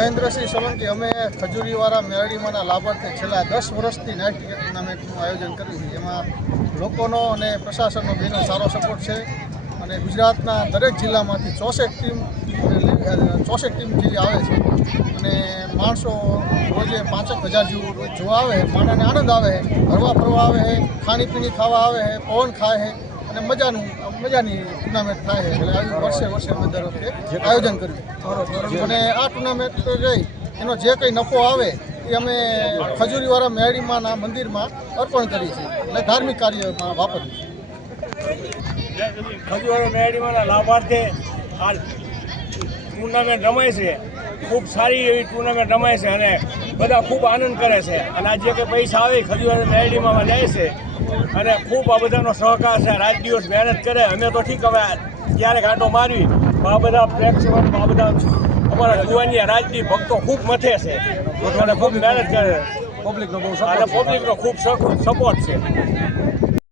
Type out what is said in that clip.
મહેન્દ્રસિંહ સોલંકી અમે ખજૂરીવાળા મેરડીમાંના લાભાર્થી છેલ્લા 10 વર્ષથી નાઇટ ક્રિકેટ ટુર્નામેન્ટનું આયોજન કર્યું છે। એમાં લોકોનો અને પ્રશાસનનો બેનો સારો સપોર્ટ છે અને ગુજરાતના દરેક જિલ્લામાંથી 64 ટીમ જેવી આવે છે અને માણસો રોજે 5,000 જેવું રોજ જોવા આવે છે। માણસને આનંદ આવે છે, હરવા ફરવા આવે છે, ખાણીપીણી ખાવા આવે છે, પવન ખાય છે અને મજાની ટુર્નામેન્ટ થાય છે। એટલે આવી વર્ષે અમે દર વખતે આયોજન કર્યું અને આ ટુર્નામેન્ટ રહી એનો જે કંઈ નફો આવે એ અમે ખજૂરીવાળા મેરડીમાંના મંદિરમાં અર્પણ કરી છે એટલે ધાર્મિક કાર્યમાં વાપરીએ છીએ। ખજૂરીવાળા મેરડીમાંના લાભાર્થે આ ટુર્નામેન્ટ રમાય છે। ખૂબ સારી એવી ટુર્નામેન્ટ રમાય છે અને બધા ખૂબ આનંદ કરે છે અને આ જે કંઈ પૈસા આવે ખજૂરીવાળા મેરડીમાં જાય છે અને ખૂબ આ બધાનો સહકાર છે। રાત દિવસ મહેનત કરે। અમે તો ઠીક હવે ક્યારેક આંટો મારવી આ બધા પ્રેક્ષકો આ બધા અમારા જુવાની રાજની ભક્તો ખૂબ મથે છે અને ખૂબ મહેનત કરે। પબ્લિકનો ખૂબ સપોર્ટ છે।